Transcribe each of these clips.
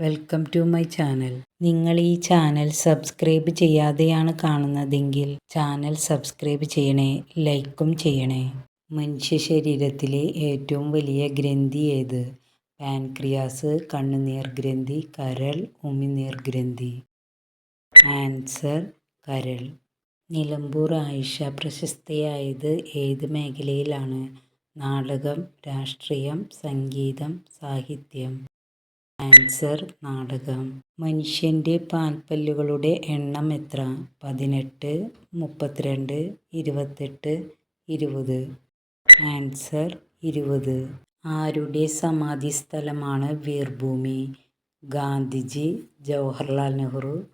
Welcome to my channel. നിങ്ങൾ ഈ channel subscribe ചെയ്യാതെയാണ് കാണുന്നതെങ്കിൽ ചാനൽ സബ്സ്ക്രൈബ് ചെയ്യണേ, ലൈക്കും ചെയ്യണേ. മനുഷ്യ ശരീരത്തിലെ ഏറ്റവും വലിയ ഗ്രന്ഥി ഏത്? പാൻക്രിയാസ്, കണ്ണുനീർ ഗ്രന്ഥി, കരൾ, ഉമിനീർ ഗ്രന്ഥി. ആൻസർ കരൾ. നിലമ്പൂർ ആയിഷ പ്രശസ്തയായത് ഏത് മേഖലയിലാണ്? നാടകം, രാഷ്ട്രീയം, സംഗീതം, സാഹിത്യം. ആൻസർ നാടകം. മനുഷ്യൻ്റെ പാൽപ്പല്ലുകളുടെ എണ്ണം എത്ര? 18, 32, 28, 20. ആൻസർ 20. ആരുടെ സമാധി സ്ഥലമാണ് വീർഭൂമി? ഗാന്ധിജി, ജവഹർലാൽ നെഹ്റു,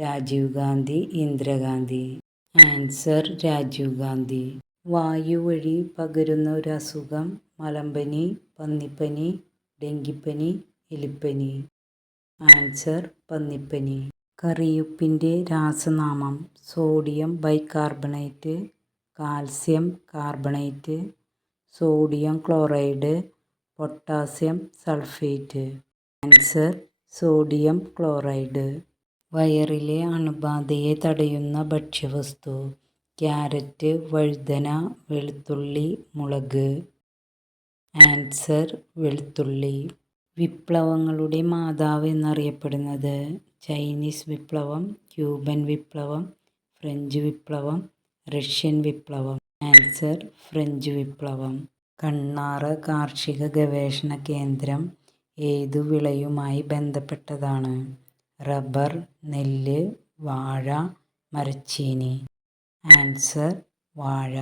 രാജീവ് ഗാന്ധി, ഇന്ദിരാഗാന്ധി. ആൻസർ രാജീവ് ഗാന്ധി. വായു വഴി പകരുന്ന ഒരു അസുഖം? മലമ്പനി, പന്നിപ്പനി, ഡെങ്കിപ്പനി, എലിപ്പനി. ആൻസർ പന്നിപ്പനി. കറിയുപ്പിൻ്റെ രാസനാമം? Sodium bicarbonate, calcium carbonate, sodium chloride, potassium sulphate. Answer sodium chloride. വയറിലെ അണുബാധയെ തടയുന്ന ഭക്ഷ്യവസ്തു? ക്യാരറ്റ്, വഴുതന, വെളുത്തുള്ളി, മുളക്. ആൻസർ വെളുത്തുള്ളി. വിപ്ലവങ്ങളുടെ മാതാവ് എന്നറിയപ്പെടുന്നത്? ചൈനീസ് വിപ്ലവം, ക്യൂബൻ വിപ്ലവം, ഫ്രഞ്ച് വിപ്ലവം, റഷ്യൻ വിപ്ലവം. ആൻസർ ഫ്രഞ്ച് വിപ്ലവം. കണ്ണാറ കാർഷിക ഗവേഷണ കേന്ദ്രം ഏതു വിളയുമായി ബന്ധപ്പെട്ടതാണ്? റബ്ബർ, നെല്ല്, വാഴ, മരച്ചീനി. ആൻസർ വാഴ.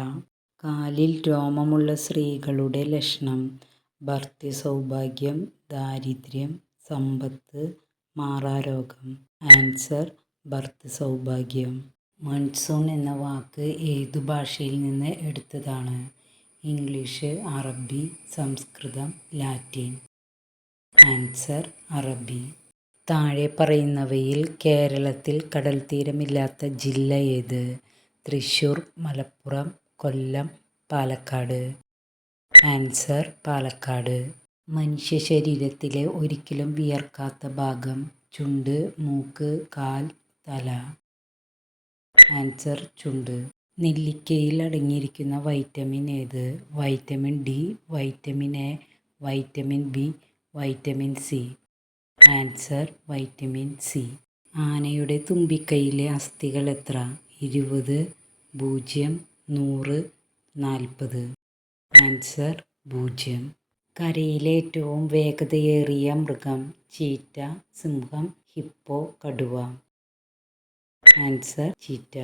കാലിൽ രോമമുള്ള സ്ത്രീകളുടെ ലക്ഷണം? ഭർതൃസൗഭാഗ്യം, ദാരിദ്ര്യം, സമ്പത്ത്, മാറാരോഗം. ആൻസർ ഭർതൃസൗഭാഗ്യം. മൺസൂൺ എന്ന വാക്ക് ഏതു ഭാഷയിൽ നിന്ന് എടുത്തതാണ്? ഇംഗ്ലീഷ്, അറബി, സംസ്കൃതം, ലാറ്റിൻ. ആൻസർ അറബി. താഴെ പറയുന്നവയിൽ കേരളത്തിൽ കടൽത്തീരമില്ലാത്ത ജില്ല ഏത്? തൃശ്ശൂർ, മലപ്പുറം, കൊല്ലം, പാലക്കാട്. ആൻസർ പാലക്കാട്. മനുഷ്യ ശരീരത്തിലെ ഒരിക്കലും വിയർക്കാത്ത ഭാഗം? ചുണ്ട്, മൂക്ക്, കാൽ, തല. ആൻസർ ചുണ്ട്. നെല്ലിക്കയിൽ അടങ്ങിയിരിക്കുന്ന വൈറ്റമിൻ ഏത്? Vitamin D, vitamin A, vitamin B, vitamin C. Answer vitamin C. ആനയുടെ തുമ്പിക്കൈയിലെ അസ്ഥികൾ എത്ര? 20, 0, 100, 40. ആൻസർ 0. കരയിലെ ഏറ്റവും വേഗതയേറിയ മൃഗം? ചീറ്റ, സിംഹം, ഹിപ്പോ, കടുവ. Answer cheetah.